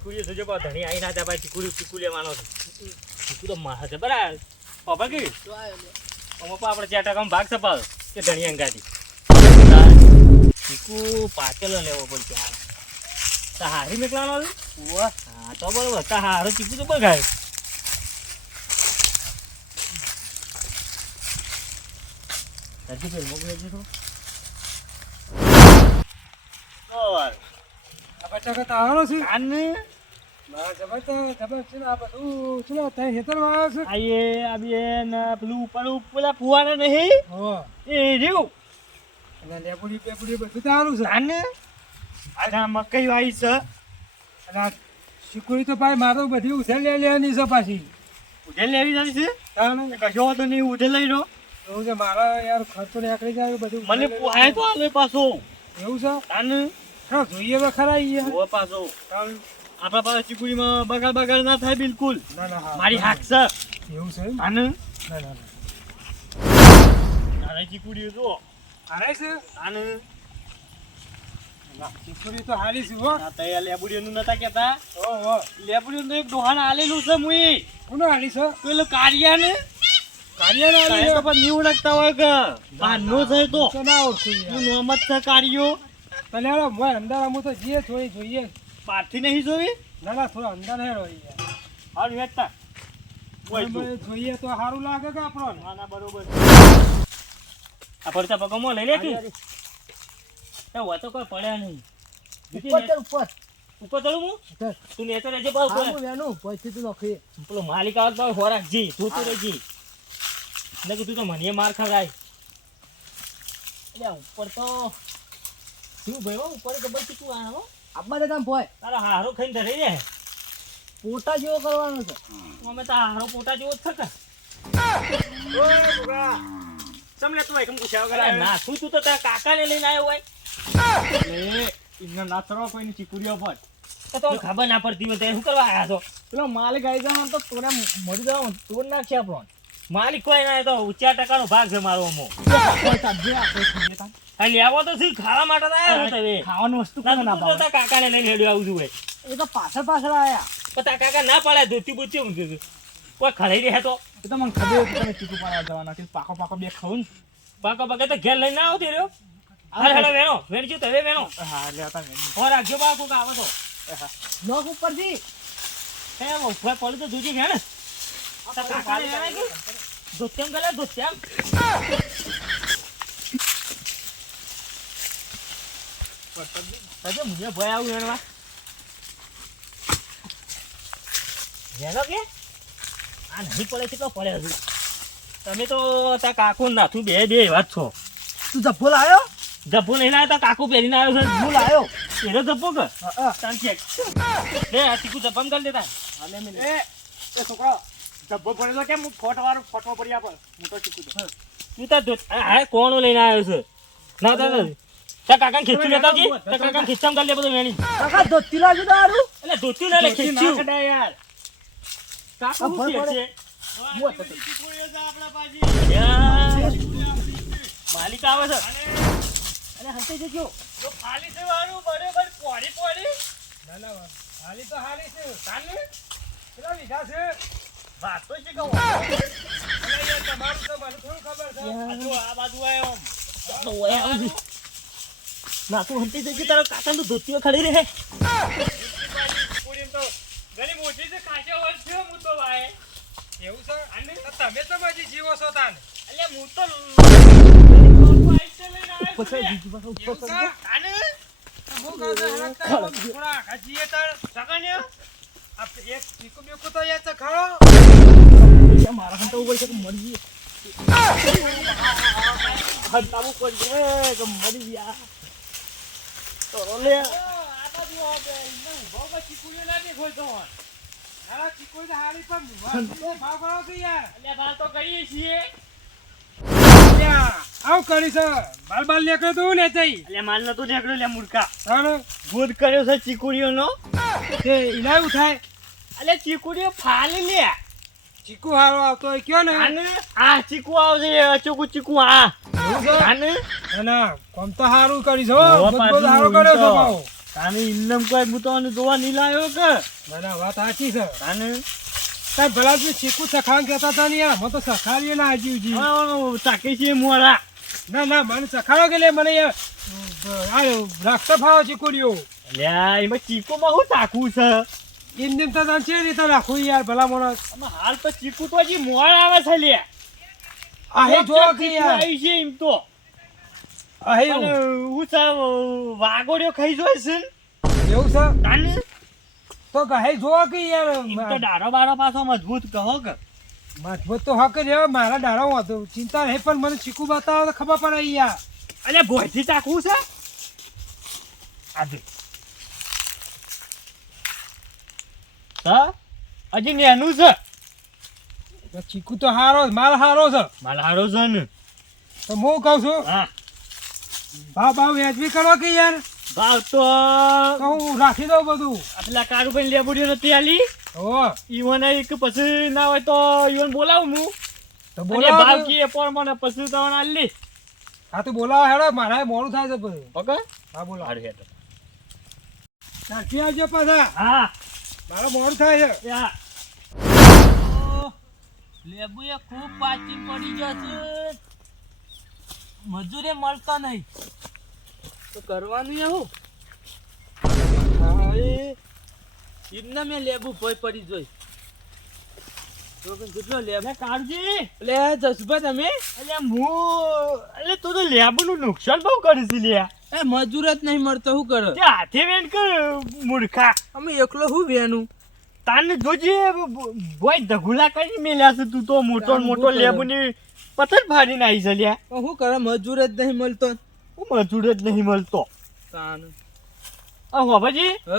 ચીકુડી જોજો બા ધણી આઈ ના જા ભાઈ ચીકુડી લેવાનો છે ચીકુ તો મારા છે બરાબર પાપા કે તો આયો લે પપ્પા આપણે 4 ટકામાં ભાગ સપાવ કે ધણી અંગાતી ચીકુ પાછળ લેવો પડશે આ હારી મેકલાનો ઓવા હા તો બરોબર તા હારો ચીકુ તો બગાય તજી ફેર મોકલે છે તો ઓર આ બચ્ચા કા આવવાનો છે આને મારા જબર છે આ બધું ચલો તઈ હેતરમાં આવ્યો છે આયે આબીન પેલું પેલા ફુવાના નહીં હો એ રહ્યું અને લેબુડી પેબુડી બધું તારું છે આને આ મકઈ વાઈ છે અને આ શીકુડી તો ભાઈ મારો બધી ઉધેલ લેવાની છે પાછી ઉધેલ લેવી જવી છે તાણે કશો તો નહીં ઉધેલ લઈ લો એવું છે મારા યાર ખર્ચો નીકળી જાય બધું મને પોહાય તો આલે પાછો એવું છે આને હા જોઈએ હવે ખરા યાર ઓ પાછો તાણ આપણા પાસે ચીકુડીમાં બગાડ ના થાય બિલકુલ ના ના હા મારી હાક છે એવું છે આને ના ના તારે ચીકુડી જો આરાય છે આને ના શીકુડી તો હારી છે હો આ તૈયાર લેબુડીનું નતા કેતા હો હો લેબુડીનું એક દોહાન આલેલું છે મુઈ કોનો હારી છે પેલો કારિયાને કાર્યાને કારિયા હારી તો પણ નીવ લગતા હોય કે બહારનો છે તો છે ના ઓળખું યાર હું નોમત છે કારિયો તને હાલો મોય અંદર આમું તો જીએ જોઈએ પારથી નહીં જોવી ના ના થોડા અંદર હેડો યાર હાલ વેચતા બરાબર જોઈએ તો સારું લાગે કે આપણો ના ના બરોબર આ પડતા પગમો લઈ લે કે તો હોય તો કોઈ પડ્યા નહીં ઉપર ચલ ઉપર ઉપર ચડું હું ચલ તું લેતો રહેજે પાછો હા હું વેનું પછી તું નોખી પેલો માલિક આવે તો હોરાક જી તું તો રહેજી ને તું તો મને માર ખવાય એટલે ઉપર તો શું ભાઈ હો ઉપર ખબર છે તું આવો આબા દે તમ ભોય તારો હારો ખાઈને ધરી રે પોટા જેવો કરવાનો છે અમે તો હારો પોટા જેવો જ થકા સમલે તું એકમ પૂછ્યા વગર ના તું તો તારા કાકાને લઈને આવ્યો હોય એટલે ઇન્ના ના ચરવા કોઈની ચીકુડીઓ પર તો ખબર ના પડતી હોય શું કરવા આયા છો પેલો માલિક આવી જાય તો તોરે મરી જવા તોડ નાખશે આપણો માલિક કોઈ ના તો ઊંચા ટકાનો ભાગ છે મારો અમો ખાલી આવો તો સી ખાવા માટે ના આવ્યો તમે ખાવાનું વસ્તુ કોને ના તો તારા કાકાને લઈને હેડ્યો આવું છું એ તો પાછળ આયા તો તારા કાકા ના પાડે ધોતી બુચ્ચી ઊંઘી કોઈ ખડાઈ રહે તો એ તો મને ખબર હતી તમે ચીકુ પાડવા જવાના કે પાકો બે ખાવું પાકા પાકા તો ઘેર લઈને ના આવતી રહ્યો હાલ હેડો વેણો વેણજો તમે વેણો હા લે હતા હો રાખજો બાપુ કે આવો તો નોક ઉપરથી એ ઉપર પડ્યું તો દૂજી ઘેર તારા કાકાને વેણાય કે દોત્યમ ગલે દોત્યમ સજે મુજે ભય આવું વેણવા વેણો કે આ નહીં પડે છે તો પડે હજુ તમે તો તારા કાકુ નાથું બે વાત છો તું જબ્બો લાયો જબ્બો નહીં લાવ્યો તો કાકુ પહેરીને આવ્યો છે હું લાવ્યો એનો જબ્બો કે હા તાન ચેક લે આ ચીકુ જબ્બામ કરી દેતા હાલે મે એ છોકરા ડબ્બો પડેલો કેમ ફોટો પડી આપો મોટો ચીકુ તો તું તાર હા કોણ લઈને આવ્યો છે ના તાર કાકા ખીચું લેતા જી તાર કાકા ખીચામ કરી લે બધું વેણી કાકા ધોતી લાગ્યું તારું એટલે ધોતી લે લે ખીચું નાખડા યાર કાકુ આ ભર છે માલિક આવે છે અને હંતે જજો તો ખાલી છે વાળું બરોબર પોડી ના ના હાલી તો હાલી છે તાને પેલા લીધા છે વાત તો છે કહું અરે યાર તમારું તો મને થોડું ખબર છે આ બાજુ આવ્યો તો ઓય આવું ના તું હંતી જજી તારો કાકા તો ધોતીઓ ખડી રહે પૂરી તો ઘણી મોટી છે કાચો વર્ષ છે હું તો ભાઈ એવું છે અને તમે તો બજી જીવો છો તાને એટલે હું તો પછી બીજું પાછું ઉપર એવું છે કરજો. આને હું કહું છું થોડા ખાજીએ તાર સગાને આપ એક ચીકુ બેકુ તો યાર ચખાડો એ મારા હંતે ઉપર છે કે મરી ગઈ હંતાવું પડશે કે મરી ગયા તો લે આ બાજુ આવે ઇને ઉભો ચીકુયો ના દેખોય તો આ ચીકુ તો હારી પણ ભાવ કરો કે યાર એટલે બાલ તો કરીએ છીએ આવ કરી છે બાલ નીકળ્યો તું ને તઈ એટલે માલ નતું નીકળ્યું લે મૂર્ખા તાણે ભૂત કર્યો છે ચીકુડીઓનો તે ઇલાય ઉઠાય એટલે ચીકુડીઓ ફાલી લે ચીકુ હારો આવતો હોય કયો ને આને આ ચીકુ આવશે ચીકુ આ એવું છે? આને ના કોમ તો હારું કરી છે ઓહો, હો. બહુ પાછું હારું કર્યો છે ઊંચો. ભાવ તાને ઇન્નમ કોઈ હું તો આને જોવા નહીં લાયો કે ના ના વાત સાચી છે તાને સાહેબ ભલા તું ચીકુ સખાણ કહેતા હતા ને યાર મને તો સખાડીએ ના આજીવજી ચાકે છે મોરા ના ના મને સખાડો કે લે મને યાર રાખતો ફાવો ચીકુડીઓ અલ્યા એમાં ચીકુમાં શું ચાકવું છે એમ તો તને છે ને તો રાખું યાર ભલા મને આમાં હાલ તો ચીકુ તો હજી મોર આવે છે લ્યા આ હે જો કે યાર આવી છે એમ તો આ હે અને હું છે વાગોડ્યો ખાઈ જોઈ છે એવું છે તાને તો કહે જો કે યાર એમ તો ડારો બારો પાછો મજબૂત કહો કે મજબૂત તો હક રે મારા ડાળો હતો ચિંતા નહીં પણ મને ચીકુ બતાવો તો ખબર પડે યાર અલ્યા ભોયથી ચાકવું છે આજે હજી નેનું છે તો ચીકુ તો હારો માલ હારો છે મારા હારો છે ને તો હું કહું છું હા ભાવ વ્યાજબી કરો કે યાર ભાવ તો તો હું રાખી દઉં બધું પેલા કારુભાઈ લેબુડીઓ નથી આલી ઓ ઈવન એક પછી ના હોય તો ઈવન બોલાવું હું તો બોલા બોલાવો ભાવ કીએ પણ મને પછી તો આલી હા તો બોલાવો હેડો મારા મોડું થાય છે બધું ઓકે હા બોલો હારું હેઠ નાખી આવજો પાછા હા મારા મોડું થાય છે યા લેબુ એ ખૂબ પાછી પડી ગયો છે મજૂરે મળતા નહીં તો કરવાનું એવું એમને મેં લેબુ ભય પડી જોઈ તો કેટલો લેબ કાળજી એટલે જસભાઈ તમે એટલે હું એટલે તું તો લેબુનું નુકસાન બહુ કરી છે લ્યા એ મજૂર જ નહીં મળતો શું કરો તે હાથે વેન કર મૂર્ખા અમે એકલો શું વેનું તાને જોજે બોય ધગુલા કરી મેલ્યા છે તું તો મોટો ને મોટો લેબુની પથ્થર ફાડીને આવી છે લ્યા પણ શું કરે મજૂર જ નહીં મળતો હું મજૂર જ નહીં મળતો તાન આ બાબાજી હ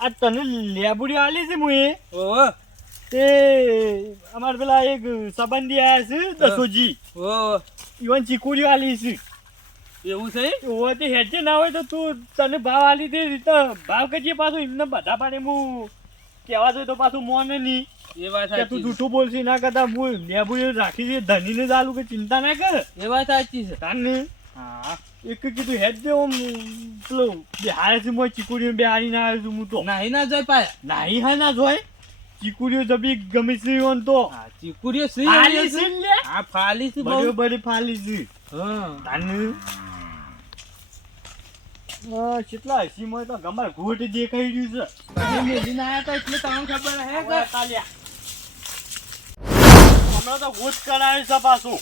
આ તને લેબુડી આલી છે હું એ ઓ તે અમાર પેલા એક સંબંધી આયા છે દસોજી ઓ ઈવન ચીકુડી આલી છે એવું છે ઓ તે હેડે ના હોય તો તું તને ભાવ આલી દે રીતે ભાવ કજીએ પાછું એમને બધા પાડે હું કહેવા જોઈએ તો પાછું મોને નહીં એ વાત કે તું સાચી જૂઠું બોલશી ના કરતા હું લેબુડી રાખી છે ધનીને ચાલુ કે ચિંતા ના કર એ વાત સાચી છે તાને હા એક કીધું હેડ દે ઓમ પેલો બિહારે છે મોય ચીકુડીઓ બિહારી ના આવ્યો છું હું તો નહીં ના જાય પાયા નાહી હા ના જોય ચીકુડીઓ જબી ગમે છે ઈવન તો હા ચીકુડીઓ સી ફાલી છે લે હા ફાલી છે બહુ બરોબર ફાલી છે હા તાને કેટલા હસી મોય તો ગમાર ઘોટ દેખાઈ રહ્યું છે તમે મેલીને આયા તો એટલે તમને ખબર હે કે તાલ્યા હમણાં તો ઘોટ કરાયો છે પાછું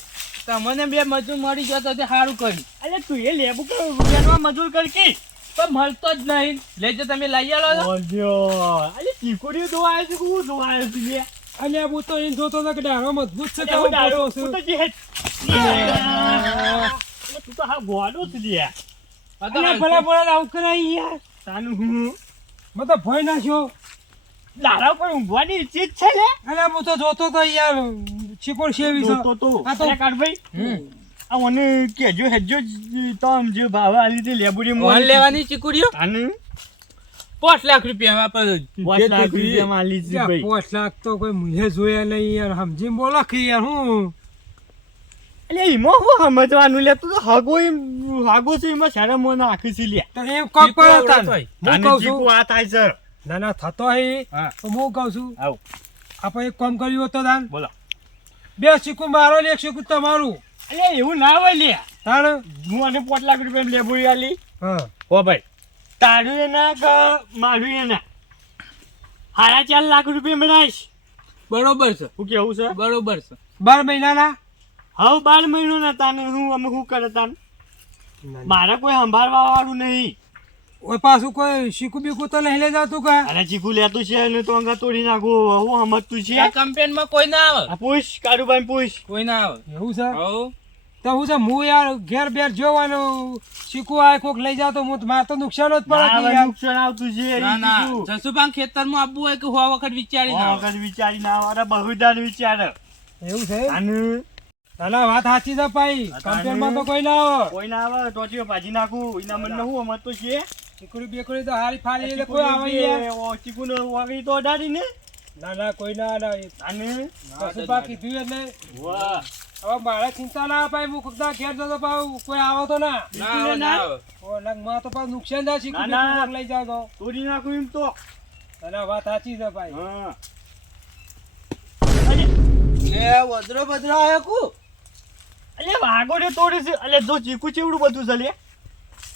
તમને બે મજૂર મળી ગયો તો તે સારું કર્યું અરે તું એ લેબુ કે રૂપિયામાં મજૂર કરકી પણ મળતો જ નહીં લેજો તમે લઈ આવો ઓલ્યો અરે ચીકુડીઓ દોવાય છે હું દોવાય છે લે અલ્યા હું તો એમ જોતો હતો કે ડાળો મજબૂત છે અરે તો હું ડાળો હું તું છું. તો જે હેડ અરે તું તો હા ગોડો છે લે અલ્યા ભલા ભલા આવું કરાય યાર તાનું હું મેં તો ભય નાખ્યો લારા પર ઊંઘવાની ચીજ છે લે અલ્યા હું તો જોતો તો યાર ચીકોડ શેવી છે તો આ તો અરે કાઢભાઈ આ મને કેજો હેજો તમ જે ભાવ આલી તે લેબુડી ફોન લેવાની ચીકુડીઓ તાનું 5 લાખ રૂપિયા વાપર 5 લાખ રૂપિયામાં આલી છે ભાઈ 5 લાખ તો કોઈ મુહે જોયા નહીં યાર સમજી બોલો કે યાર હું એટલે એમાં હું સમજવાનું લે તું તો હાગો છે એમાં સારા મને આખી છે લે તો એમ કોક પર હતા હોય. હું કહું છું આ થાય છે ના ના થતો હે હા તો હું કહું છું આવ આપણે એક કામ કર્યું હતું દાન બોલો 2 ચીકુ મારો ને 1 ચીકુ તમારું એટલે એવું ના હોય લે તાણ હું અને 5 લાખ રૂપિયા લેબુડી આલી હા હો ભાઈ તારું એના કે મારું એના 4.5 લાખ રૂપિયા બનાવીશ બરોબર છે હું કેવું છે બરોબર છે 12 મહિનાના હવે 12 મહિનો ના તાને હું અમે શું કરે તાન મારે કોઈ સંભાળવા વાળું નહીં ઓય પાછું કોઈ શીખું બીકું તો નહીં લઈ જતું કા અરે ચીકુ લેતું છે ને તો અંગા તોડી નાખું હું સમજતું છે આ કંપનીમાં કોઈ ના આવે આ પૂછ કારુભાઈ પૂછ કોઈ ના આવે એવું છે હો તો હું છે હું યાર ઘેર બેર જોવાનું શીખું આ કોક લઈ જાતો હું મારે તો નુકસાન જ પડે કે યાર નુકસાન આવતું છે ના ના જસુભાઈ ખેતરમાં આવવું હોય કે હો વખત વિચારી ના આવે. વિચારી ના અરે બહુદાર વિચાર એવું છે આનું ના ના વાત સાચી છે ભાઈ કંપનીમાં તો કોઈ ના આવે કોઈ ના આવે ટોટીઓ ભાજી નાખું એના મને હું સમજતો છે ચીકુડી બેકુડી તો હારી ફાડી એટલે કોઈ આવે યાર ચીકુનો વાગી તો અડાડી ને ના ના કોઈ ના આવે આને કશું બાકી થયું એટલે વાહ હવે મારે ચિંતા ના અપાય હું કોકના ઘેર જતો પાછું કોઈ આવો તો ના ના આવે, ના આવે. ઓ લગમાં તો પાછું નુકસાન થાય શીખું ના, ના. લઈ જાવ તો તોડી નાખું એમ તો અને વાત સાચી છે ભાઈ હા લે વધરો બધરો આયો કુ અલે વાગો ને તોડી છે અલે જો ચીકુ ચેવડું બધું છે લે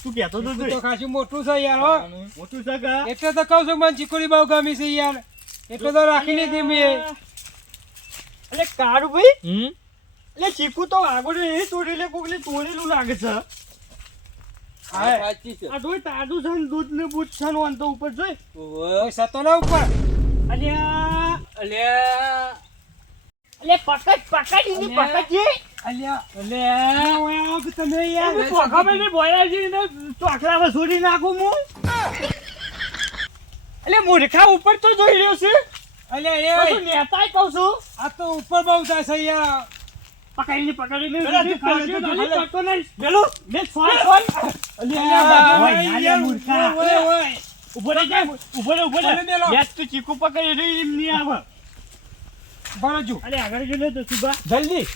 તું કહેતો તો ચીકુ તો ખાસું મોટું છે યાર હો મોટું છે કા એટલે તો કહું છું મને ચીકુની બહુ ગમી છે યાર એટલે તો રાખીને દે મેં અલે કાળુ ભાઈ હમ એટલે ચીકુ તો વાગો ને એ તોડી લે કોકને તોડેલું લાગે છે હા સાચી છે આ જોઈ તાજું છે ને દૂધ ને બૂધ છે ને અંત ઉપર જોઈ ઓહો. કોઈ સતો ના ઉપર અલ્યા અલ્યા અલે પકડ ની પકડ અલ્યા અલ્યા ઓય આવો કે તમે યાર યાર ચોખા મેને બોયા છે ને ચોકલા વસૂલી નાખું હું અલે મૂર્ખા ઉપર તો જોઈ રહ્યો છે અલ્યા પાછું નેતાય કહું છું આ તો ઉપર બહુ થાય છે યાર પકડીને પેલા તું ખાલી પકડતો નહીં પેલું મેં ફોન અલ્યા મૂર્ખા ઓય ઓય ઉભો રહી જા ઉભો રહે બોલે મેલો. યાર તું ચીકુ પકડી રહી એમ નહીં આવે બરાજુ અલે આગળ જો તો સુબા જલ્દી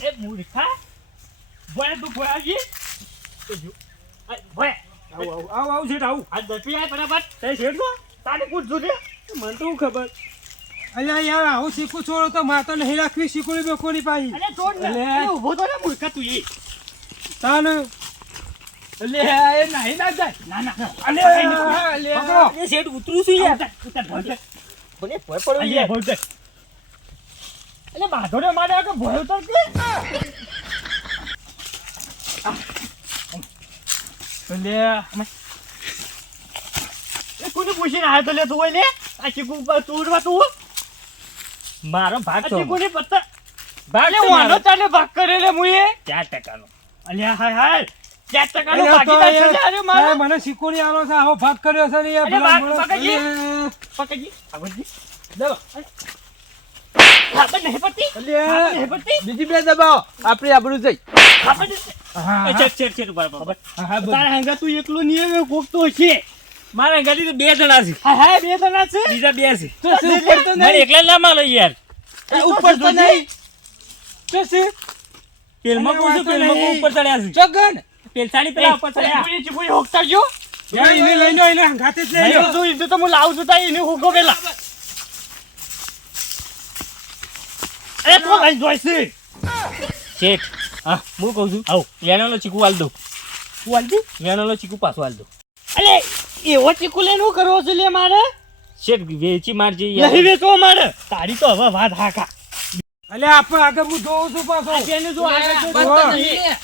એ મૂર્ખા બોય તું બોયાજી તો જો બોય આવ છે આવ આ દસી આય બરાબર તે છેડો તાને પૂછજો ને મને તો ખબર અલ્યા યાર આવું શીખું છોડો તો માતા નહીં રાખવી શીખું બેકોની પાઈ અલે છોડ ને અલે. એ ઊભો તો ને મૂર્ખા તું એ તાન લે એ નહીં ના જાય ના ના અલે પકડો એ શેડ ઉતરું છું યાર ઉતર ભોય બોલે ભોય પડો યાર ભોય અલે બાધો ને મારે કે ભોય ઉતર કે એ કોને પૂછીને આયો તો લે તું ઓય લે આ ચીકુ ઉપર તોડવા તું મારો ભાગ છો. ચીકુની પત્તા ભાગ અલે છે વાનો મારો. ચાલે ભાગ કરે લે મુએ 4% નો અલ્યા હાય હાય 4% નો અલ્યા તો ભાગીદાર એ- છે અરે મારો મને શીખોડી આલો છે આવો ભાગ કર્યો છે ને યાર અલે ભાગ ભલા પકડજી. અલે. પકડજી આગળજી દબાવો. ખાબર નહીં પડતી ખાબર નહીં પડતી બીજી બે દબાવો આપણી આબરૂ જઈ ખાબર નહીં હા, એ ચેક ચેક ચેક ઉપર હા, હા, બધું. તારા હંગા તું એકલો નહીં આવે કોક તો છે મારા ગાડી તો 2 જણા છે હા હા બે જણા છે બીજા 2 છે તો શું ઉપર તો મારે એકલા ના માલો યાર ઉપર તો નહીં તો છે પેલમાં અરે પૂછું વાંધો પેલમાં નહીં. ઉપર ચડ્યા છે ચોગન પેલ સાડી પેલા ઉપર ચડ્યા ચીકુની ચીકુની હોકતા જો યાર એને લઈને એને હંગાતે જ લઈ નહીં લો. જો ઈંધું તો હું લાવું છું તાઈ એને હોકો પેલા એ તો લઈ જોઈ છે શેઠ હા હું કહું છું આવ વેણાનો ચીકુ આલ દો તું આલજી વેણાનો ચીકુ પાછો આલ દો અલે એવો ચીકુ લઈને હું કરવો છે લે મારે શેઠ વેચી મારજે યાર નહીં વેચવો મારે તારી તો હવે વાત હાકા અલે આપણે આગળ હું જોઉં છું પાછો તેને જો આગળ જો બસ તો નહીં.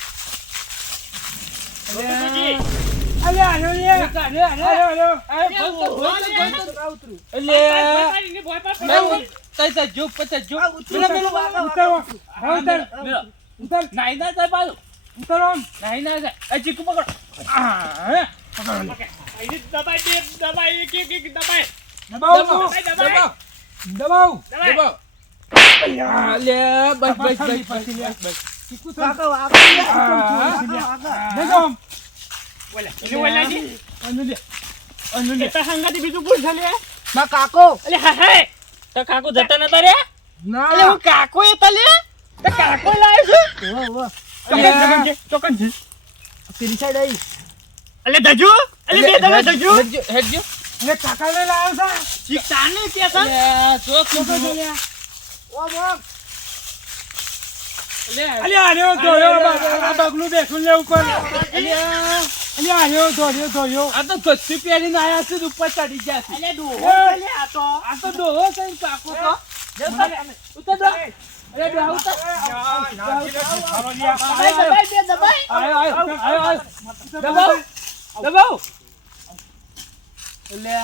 અલે અલે આલ્યો લે આલ્યો આલ્યો એટલે તઈ તઈ જો પચાસ જો પેલા પેલા ઉતારો હા ઉતાર ઉતાર નાઈ ના જાય પાછો ઉતારો નાઈ ના જાય આ ચીકુ પકડો હા અહીં દબાઈ દે દબાઈ એક દબાઈ દબાવ દબાવ. દબાવ દબાવો યાર લે બસ બસ પાછળ બસ પાછી લે. બસ ચીકુ તો દેજો એને ઓલાજી અનુ લે અનુ લે એ તો હંગાથી બીજું પૂછ લે મા કાકો અલે હા હા તો કાકુ જતા નતા રે ના અલે હું કાકો એ તલે તે કાકો લાવ્યો છે ચોકન છે પેલી સાઈડ આવી અલે દજુ અલે બે દડા દજુ હેડજો હેડજો ને કાકા ને લાવ્યો છે ચીકતા ને પેસા લે ચોક ચોકો જો લે ઓમ ઓમ લે અલે આલ્યો ધોયો આ બગલું બેઠું લે ઉપર અલે આલ્યો ધોયો આ તો ગચ્છી પહેરીને આયા છે ને ઉપર ચડી ગયા છે અલે ડોહો અલે આ તો આ તો ડોહો છે ને કાકો તો ઉતર દો અરે ડોહા ઉતર દબાઈ બે દબાઈ આયો દબાવ દબાવ લે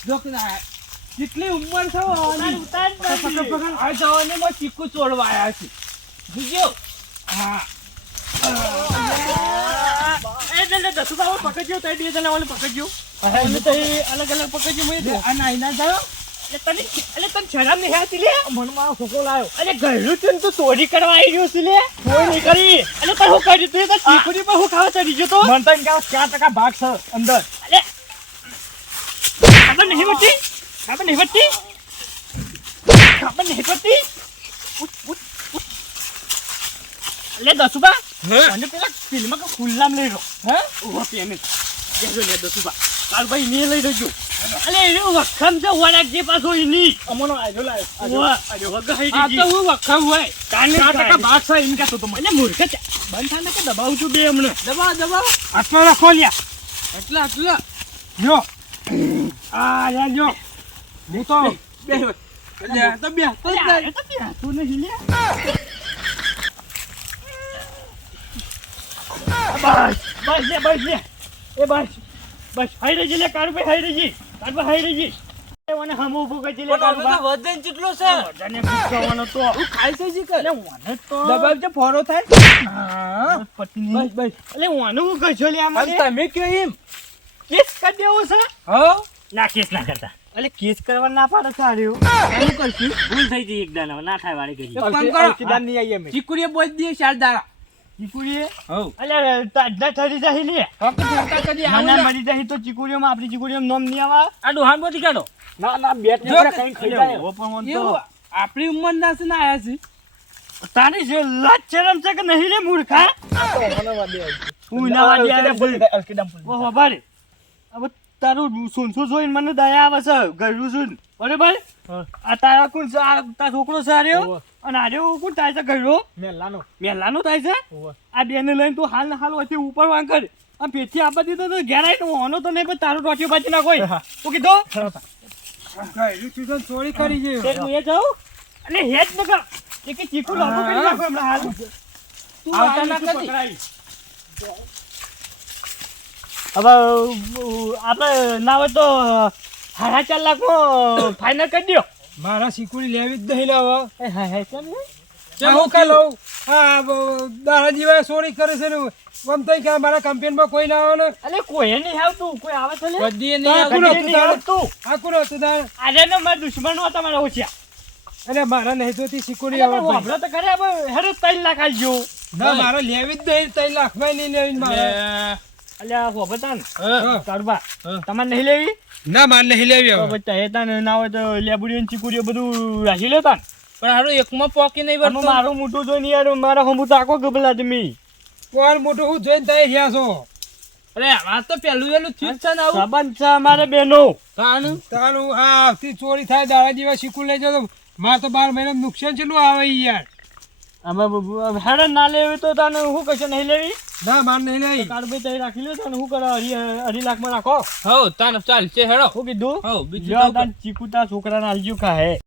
જોક ના કેટલી ઉંમર છે આની? ઉતાર દબાઈ આ જવાને માં ચીકુ ચોડવા આયા છે বুঝ્યો હા એ દે દસુ બાવો પકડજો તે બે જણા ઓલે પકડજો અને તે અલગ અલગ પકડજો મેં આ નાઈ ના જાવ તને શરમ નહીં આવતી લે મન માં ખોખો લાયો અલે ગયડું છે ને તું ચોરી કરવા આવી ગયો છે લે ચોરી નહીં કરી અલે તાર હું કરી તું તો ચીકુની પર હું ખાવા ચડી ગયો તો મન તો 4% ભાગ છે અંદર અલે ખબર નહીં પડતી લે દસુબા મને પેલા ફિલ્મ કે ખુલ્લામ લઈ રહ્યો હે ઓહો પેમેન્ટ જેજો લે દસુબા કાલ ભાઈ ને લઈ રહેજો અલે એનો વખમ છે વડાક જે પાછો ઈની અમનો આજો લાયો આજો વગહાઈ આ તો હું વખમ હોય કાને કાકા ભાગ છે ઇનકા તો મને મૂર્ખ છે બંધ થાને કે દબાવું છું બે હમણે દબાવ હાથમાં રાખો લ્યા એટલા જો આ યા જો હું તો બે એટલે તો બે તો જ નહીં. તો પ્યા તું નહીં લે બસ લે એ બસ હાઈ રહી લે કારું ભાઈ હાઈ રહી એ મને હમ ઊભું કરી લે કારું પણ હવે વજન કેટલો છે બધાને પૂછવાનો તો હું ખાઈ છે જી કર એટલે મને તો દબાવ જે ફોરો થાય હા પત્ની બસ એટલે મને હું કહેજો લે આમ અને તમે કયો એમ કેસ કરી દેવો છે હો ના કેસ ના કરતા એટલે કેસ કરવા ના પાડે સારું હું કરશું ભૂલ થઈ ગઈ એક દાના ના થાય વાળી કરી તો કામ કરો કિદાન નહીં આવીએ અમે ચીકુડીએ બોલ દે ચાર દાડા ચીકુડીએ હો એટલે તાજના ઠરી જાય લે હક ઠરકા કરી નાના આવું મરી જાય તો ચીકુડીઓમાં આપણી ચીકુડીઓમાં નોમ નહીં આવે આ ડોહાન બોથી કાઢો ના બેટ જો ને કઈ ખાઈ જાય એવો પણ એવું તો આપણી ઉંમર ના છે ને આયા છે તારી જે લાજ શરમ છે કે નહીં રે મૂર્ખા તો મને વાદે આવી હું ના વાડી આરે બોલ અલકેદામ બોલ ઓહો બારે હવે તારું સોનસો જોઈને મને દયા આવે છે ગયરું છું બરાબર આ તારા કોણ છે આ તારો છોકરો છે આર્યો ઓહો. અને આર્યો કોણ થાય છે ગયરો મેલાનો મેલાનો થાય છે ઓહો. આ બેને લઈને તું હાલ ને હાલ વચ્ચે ઉપર વાંક કર આ પેથી આપવા દીધો તો ઘેર આવીને હોનો તો નહીં પણ તારું ટોટીઓ બાજી ના કોઈ હા. તું કીધો ગયરું ચોરી કરી ગયું તે હું એ જાઉં અને હેજ ન કર એ કે ચીકુ લાગુ કરી નાખો હમણાં હાલ તું આવતા ના આવીને કરી. પકડાઈ. હવે આપણે ના હોય તો 4.5 લાખમાં ફાઇનલ કરી દો મારા સિકુડી લેવી જ નહીં લાવો કેમ ને? હું કા લઉં હા દાડા જીવા ચોરી કરે છે ને આમ તો કે મારા કંપનીમાં કોઈ ના આવે ને અલે કોઈ નહીં આવતું કોઈ આવે છે ને બધી તો નહીં આ આવતું. કોનો કદી નહીં આવતું આ કોનો હતું તારે આજે ને મારા દુશ્મનો હતા મારા ઓછા અને મારા નહીં જોતી સિકુડી અલે આવે પણ ભાઈ. વાપરો તો કરે હવે હેરો 3 લાખ આલજો ના મારે લેવી જ નહીં 3 લાખમાં નહીં લેવી મારે અલ્યા હોબતાન હા. કારબા હા. તમારે નહીં લેવી ના મારે નહીં લેવી તો હવે બચ્ચા હેતાન ના હોય તો લેબુડીઓ ને ચીકુડીઓ બધું રાખી લેતા પણ હારું એકમાં પોકી નહીં આમાં વળતો મારું મોટું જોઈને યાર મારા હમું તો આખો ગબલા તમે કોણ મોટું હું જોઈને તઈ રહ્યા છો અરે આ તો પહેલું વેલું થયું જ છે ને આવું સંબંધ છે અમારે બેનો તાનું તારું આ આવતી ચોરી થાય દાડા જેવા શીખું લઈ જાવ મારે તો 12 મહિના નુકસાન ચેટલું આવે ઈ યાર અમે હેડે ના લેવી તો તને શું કહેશે નહીં લેવી ના મારે નહીં લેવી કાર્ડ તઈ રાખી લો તને શું કરો 2.5 લાખમાં રાખો હો તાન ચાલ છે હેડો શું કીધું હો બીજું લ્યો તો તાન ચીકુ તાર છોકરાને આલજો ખાહે